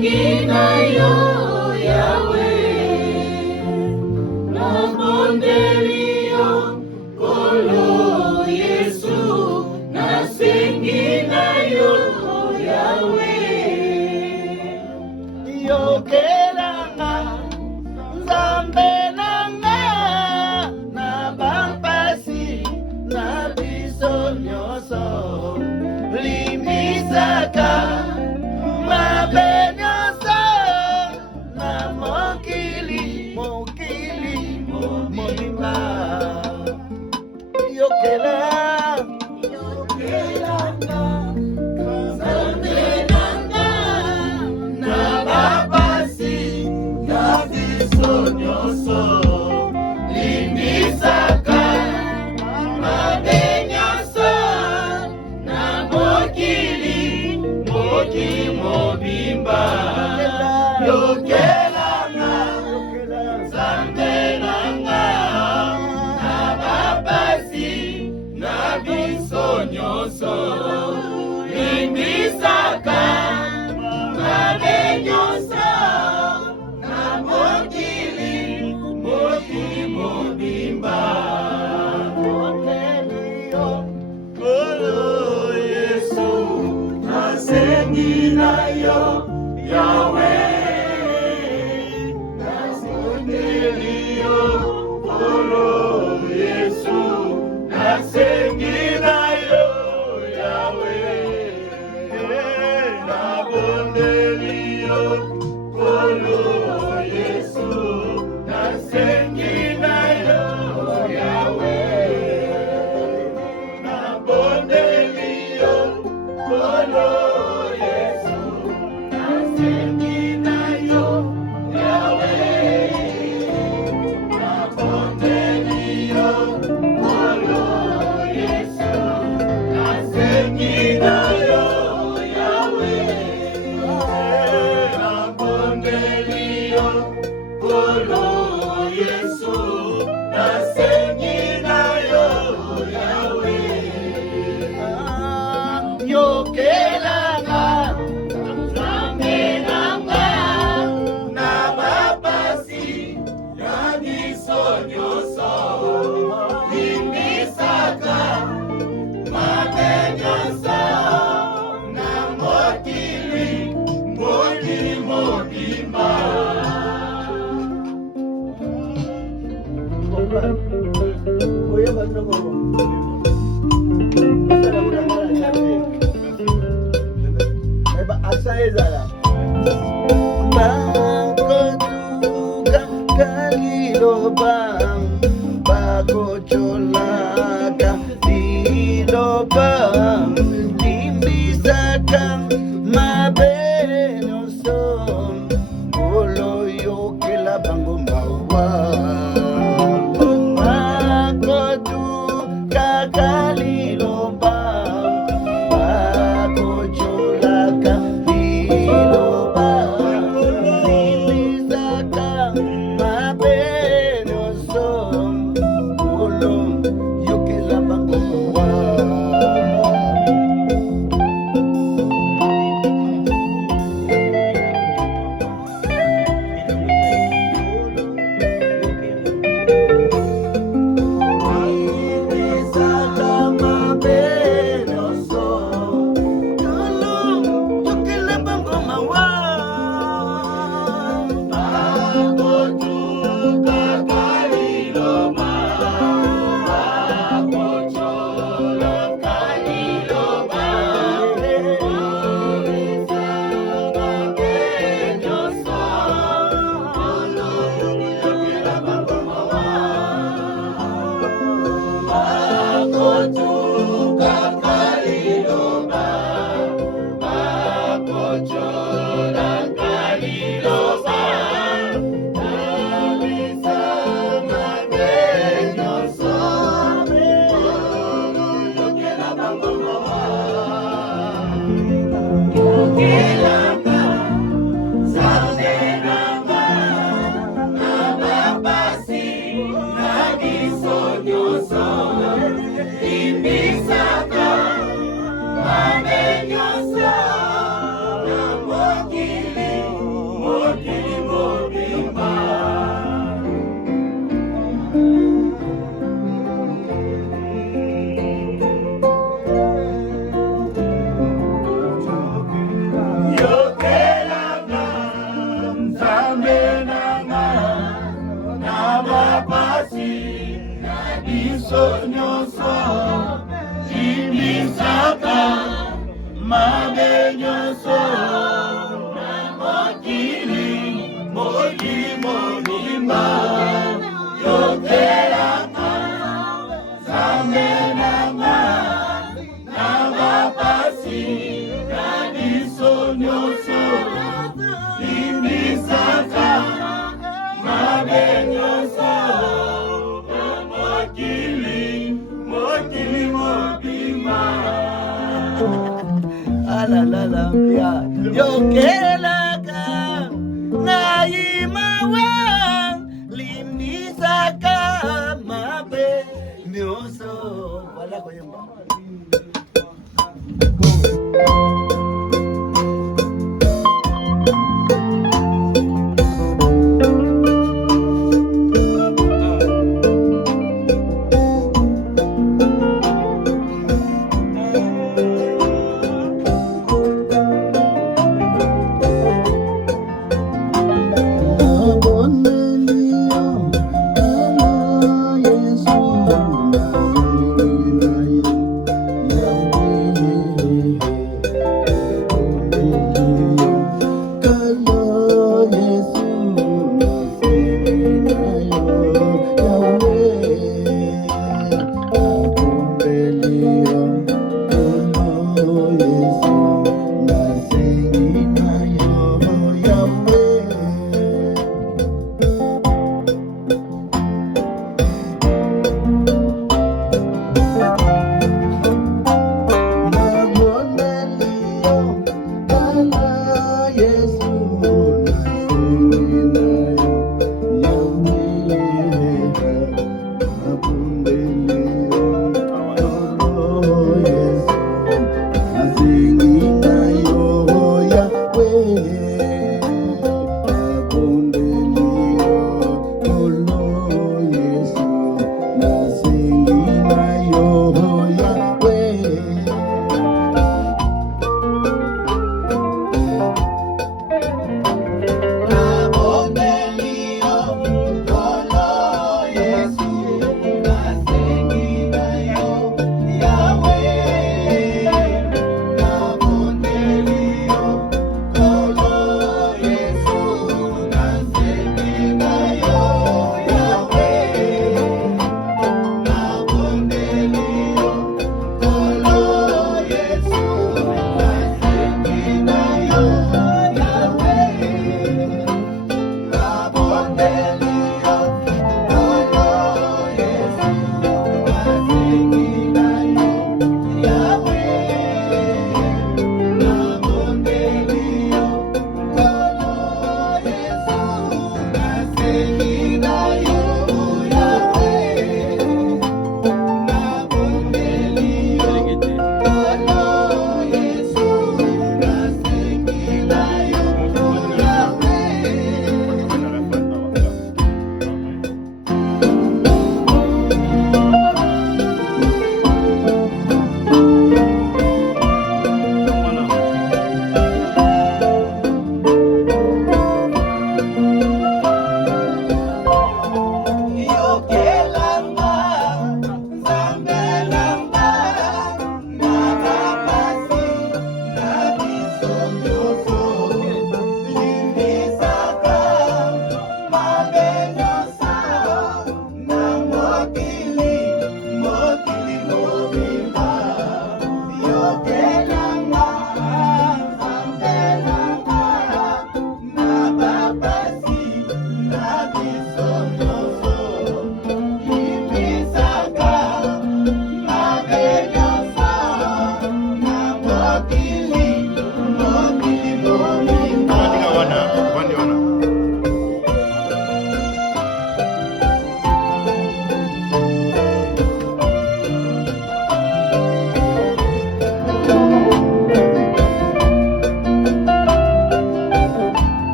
senginayo yawe nabondelio kolo Yesu nasenginayo yawe yokelanga nzambe nanga na bampasi na biso nyonso limbisaka mabe nyonso na mokili mobimba yokelanga nzambe nanga na bampasi na biso nyonso limbisaka mabe nyonso na mokili mobimba yokelanga nzambe nanga na bapasi na biso nyonso limbisaka mabe nyonso na mokili mobimba kolo Yesu nasenginayo yawe nasenginayo kolo Yesu nasenginayo yawe nabondelio kolo Yesu nasenginayo yawe nabondelio kolo Yesu nasenginayo yawe nabondelio kolo Yesu nasenginayo yawe nabondelio kolo Yesu nasenginayo yawe yokelanga nzambe nanga na bapasi ya biso nyonso limbisaka mabe nyonso na mokili mobimba bakotuga kalilobang bakocholaka dilobang limbisakang mabere nyonso oloyo kelabango mawa bakotuga kalilobang bakocholaka nyonso na mokili mobimba yokelanga Nzambe nanga na bapasi na biso nyonso limbisaka mabe nyonso na mokili mobimba alalala ya yokelaka naimawa limbisaka mabe nyonso wala koyemba